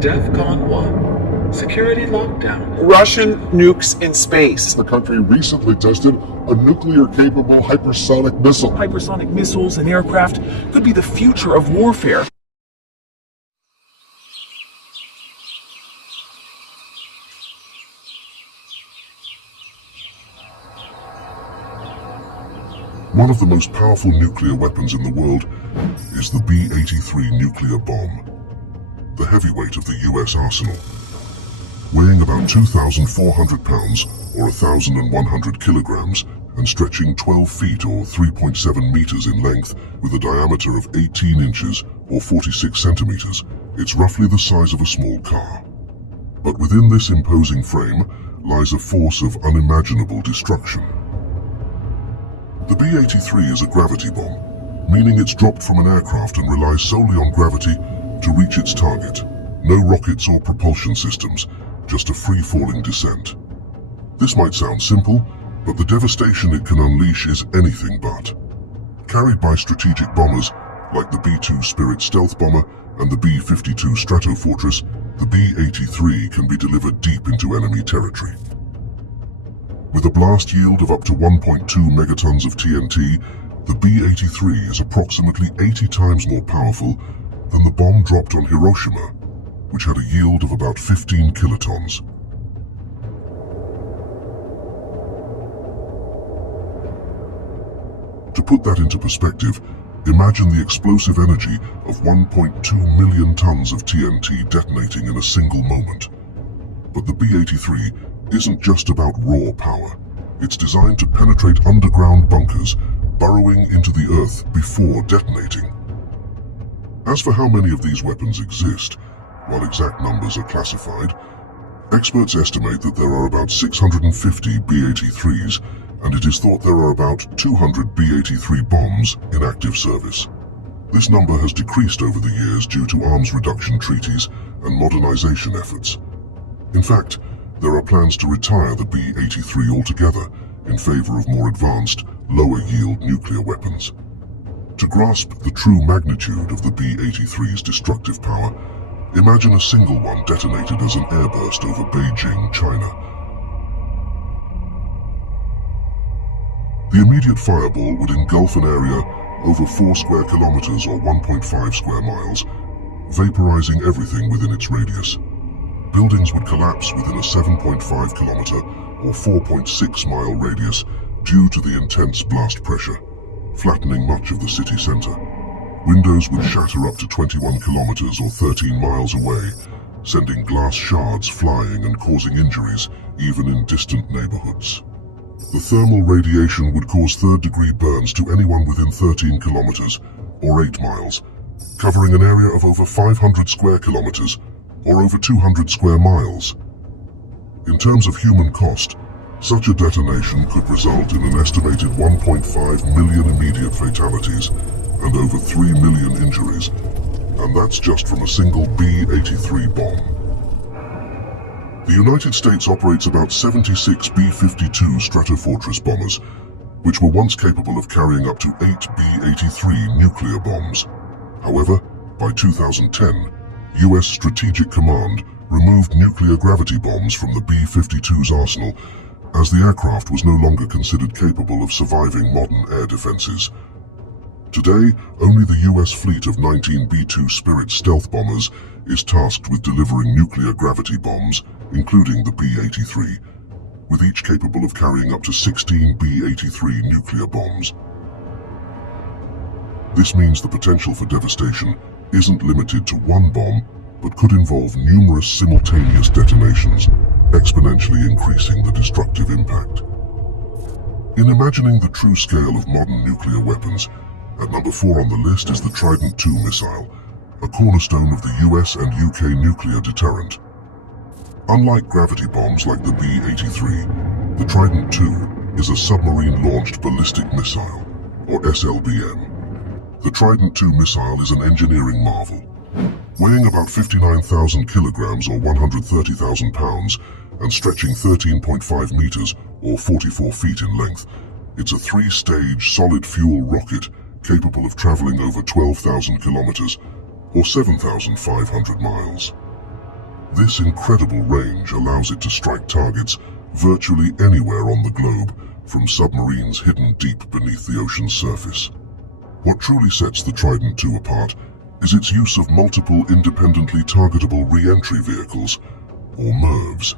DEFCON 1. Security lockdown. Russian nukes in space. The country recently tested a nuclear-capable hypersonic missile. Hypersonic missiles and aircraft could be the future of warfare. One of the most powerful nuclear weapons in the world is the B-83 nuclear bomb, the heavyweight of the US arsenal. Weighing about 2,400 pounds or 1,100 kilograms and stretching 12 feet or 3.7 meters in length with a diameter of 18 inches or 46 centimeters, it's roughly the size of a small car. But within this imposing frame lies a force of unimaginable destruction. The B-83 is a gravity bomb, meaning it's dropped from an aircraft and relies solely on gravity to reach its target. No rockets or propulsion systems, just a free-falling descent. This might sound simple, but the devastation it can unleash is anything but. Carried by strategic bombers like the B-2 Spirit stealth bomber and the B-52 Stratofortress, the B-83 can be delivered deep into enemy territory. With a blast yield of up to 1.2 megatons of TNT, the B-83 is approximately 80 times more powerful than the bomb dropped on Hiroshima, which had a yield of about 15 kilotons. To put that into perspective, imagine the explosive energy of 1.2 million tons of TNT detonating in a single moment. But the B-83 isn't just about raw power. It's designed to penetrate underground bunkers, burrowing into the earth before detonating. As for how many of these weapons exist, while exact numbers are classified, experts estimate that there are about 650 B-83s, and it is thought there are about 200 B-83 bombs in active service. This number has decreased over the years due to arms reduction treaties and modernization efforts. In fact, there are plans to retire the B-83 altogether in favor of more advanced, lower-yield nuclear weapons. To grasp the true magnitude of the B-83's destructive power, imagine a single one detonated as an airburst over Beijing, China. The immediate fireball would engulf an area over 4 square kilometers or 1.5 square miles, vaporizing everything within its radius. Buildings would collapse within a 7.5 kilometer or 4.6 mile radius due to the intense blast pressure, flattening much of the city center. Windows would shatter up to 21 kilometers or 13 miles away, sending glass shards flying and causing injuries even in distant neighborhoods. The thermal radiation would cause third-degree burns to anyone within 13 kilometers or 8 miles, covering an area of over 500 square kilometers or over 200 square miles. In terms of human cost, such a detonation could result in an estimated 1.5 million immediate fatalities and over 3 million injuries, and that's just from a single B-83 bomb. The United States operates about 76 B-52 Stratofortress bombers, which were once capable of carrying up to 8 B-83 nuclear bombs. However, by 2010, US Strategic Command removed nuclear gravity bombs from the B-52's arsenal as the aircraft was no longer considered capable of surviving modern air defenses. Today, only the US fleet of 19 B-2 Spirit stealth bombers is tasked with delivering nuclear gravity bombs, including the B-83, with each capable of carrying up to 16 B-83 nuclear bombs. This means the potential for devastation isn't limited to one bomb, but could involve numerous simultaneous detonations, exponentially increasing the destructive impact. In imagining the true scale of modern nuclear weapons, at number 4 on the list is the Trident II missile, a cornerstone of the US and UK nuclear deterrent. Unlike gravity bombs like the B-83, the Trident II is a submarine-launched ballistic missile, or SLBM. The Trident II missile is an engineering marvel. Weighing about 59,000 kilograms or 130,000 pounds and stretching 13.5 meters or 44 feet in length, it's a 3-stage solid-fuel rocket capable of traveling over 12,000 kilometers or 7,500 miles. This incredible range allows it to strike targets virtually anywhere on the globe, from submarines hidden deep beneath the ocean's surface. What truly sets the Trident II apart is its use of multiple independently targetable re-entry vehicles, or MIRVs.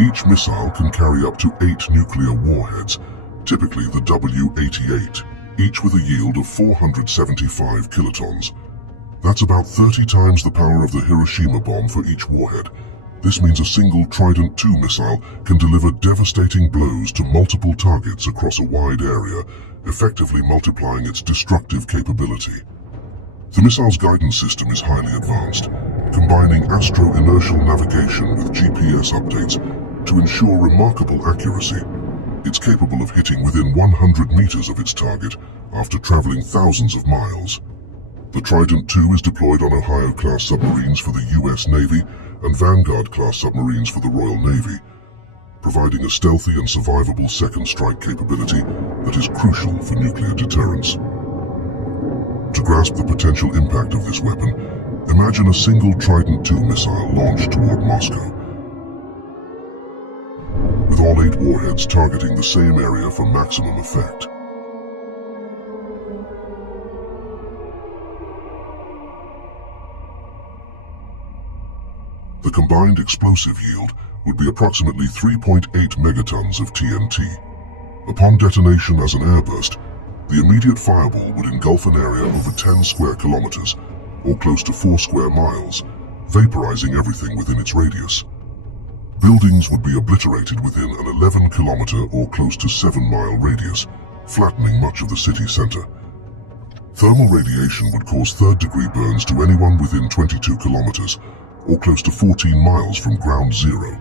Each missile can carry up to 8 nuclear warheads, typically the W-88, each with a yield of 475 kilotons. That's about 30 times the power of the Hiroshima bomb for each warhead. This means a single Trident II missile can deliver devastating blows to multiple targets across a wide area, effectively multiplying its destructive capability. The missile's guidance system is highly advanced, combining astro-inertial navigation with GPS updates to ensure remarkable accuracy. It's capable of hitting within 100 meters of its target after traveling thousands of miles. The Trident II is deployed on Ohio-class submarines for the U.S. Navy and Vanguard-class submarines for the Royal Navy, providing a stealthy and survivable second strike capability that is crucial for nuclear deterrence. To grasp the potential impact of this weapon, imagine a single Trident II missile launched toward Moscow, with all 8 warheads targeting the same area for maximum effect. The combined explosive yield would be approximately 3.8 megatons of TNT. Upon detonation as an airburst, the immediate fireball would engulf an area over 10 square kilometers, or close to 4 square miles, vaporizing everything within its radius. Buildings would be obliterated within an 11-kilometer or close to 7-mile radius, flattening much of the city center. Thermal radiation would cause third-degree burns to anyone within 22 kilometers, or close to 14 miles from ground zero,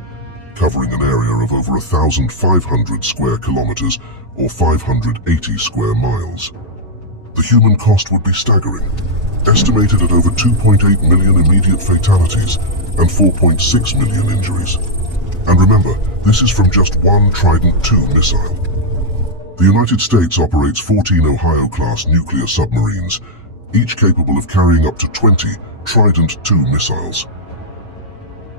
covering an area of over 1,500 square kilometers or 580 square miles. The human cost would be staggering, estimated at over 2.8 million immediate fatalities and 4.6 million injuries. And remember, this is from just one Trident II missile. The United States operates 14 Ohio-class nuclear submarines, each capable of carrying up to 20 Trident II missiles.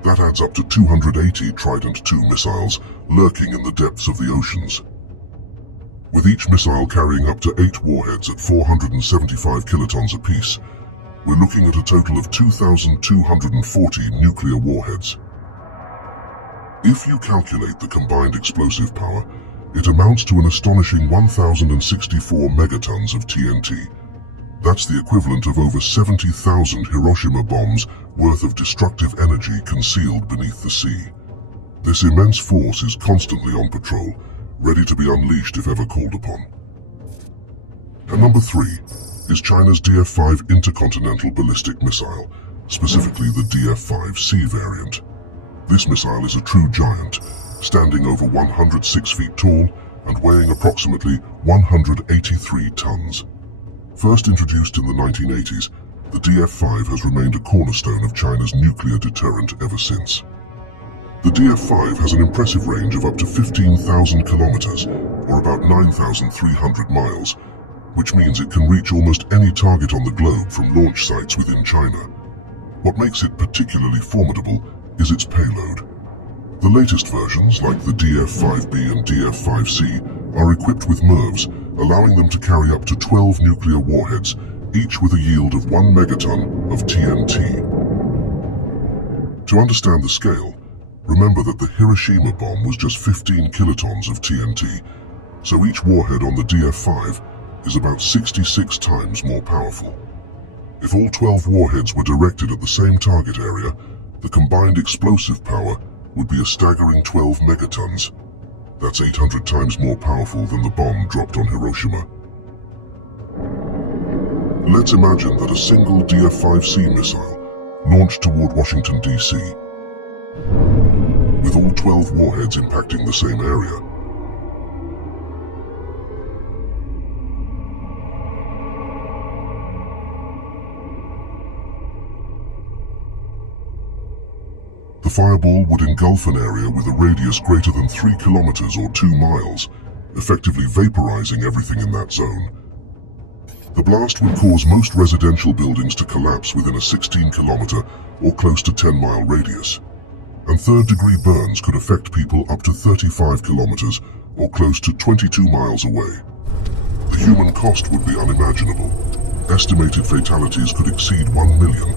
That adds up to 280 Trident II missiles lurking in the depths of the oceans. With each missile carrying up to 8 warheads at 475 kilotons apiece, we're looking at a total of 2,240 nuclear warheads. If you calculate the combined explosive power, it amounts to an astonishing 1,064 megatons of TNT. That's the equivalent of over 70,000 Hiroshima bombs worth of destructive energy concealed beneath the sea. This immense force is constantly on patrol, ready to be unleashed if ever called upon. And number 3 is China's DF-5 intercontinental ballistic missile, specifically the DF-5C variant. This missile is a true giant, standing over 106 feet tall and weighing approximately 183 tons. First introduced in the 1980s, the DF-5 has remained a cornerstone of China's nuclear deterrent ever since. The DF-5 has an impressive range of up to 15,000 kilometers, or about 9,300 miles, which means it can reach almost any target on the globe from launch sites within China. What makes it particularly formidable is its payload. The latest versions, like the DF-5B and DF-5C, are equipped with MIRVs, allowing them to carry up to 12 nuclear warheads, each with a yield of 1 megaton of TNT. To understand the scale, remember that the Hiroshima bomb was just 15 kilotons of TNT, so each warhead on the DF-5 is about 66 times more powerful. If all 12 warheads were directed at the same target area, the combined explosive power would be a staggering 12 megatons. That's 800 times more powerful than the bomb dropped on Hiroshima. Let's imagine that a single DF-5C missile launched toward Washington, D.C., with all 12 warheads impacting the same area. The fireball would engulf an area with a radius greater than 3 kilometers or 2 miles, effectively vaporizing everything in that zone. The blast would cause most residential buildings to collapse within a 16-kilometer or close to 10-mile radius. And third-degree burns could affect people up to 35 kilometers or close to 22 miles away. The human cost would be unimaginable. Estimated fatalities could exceed 1 million,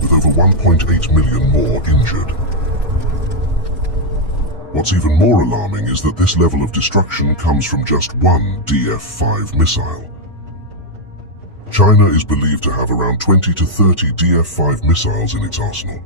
with over 1.8 million more injured. What's even more alarming is that this level of destruction comes from just one DF-5 missile. China is believed to have around 20 to 30 DF-5 missiles in its arsenal.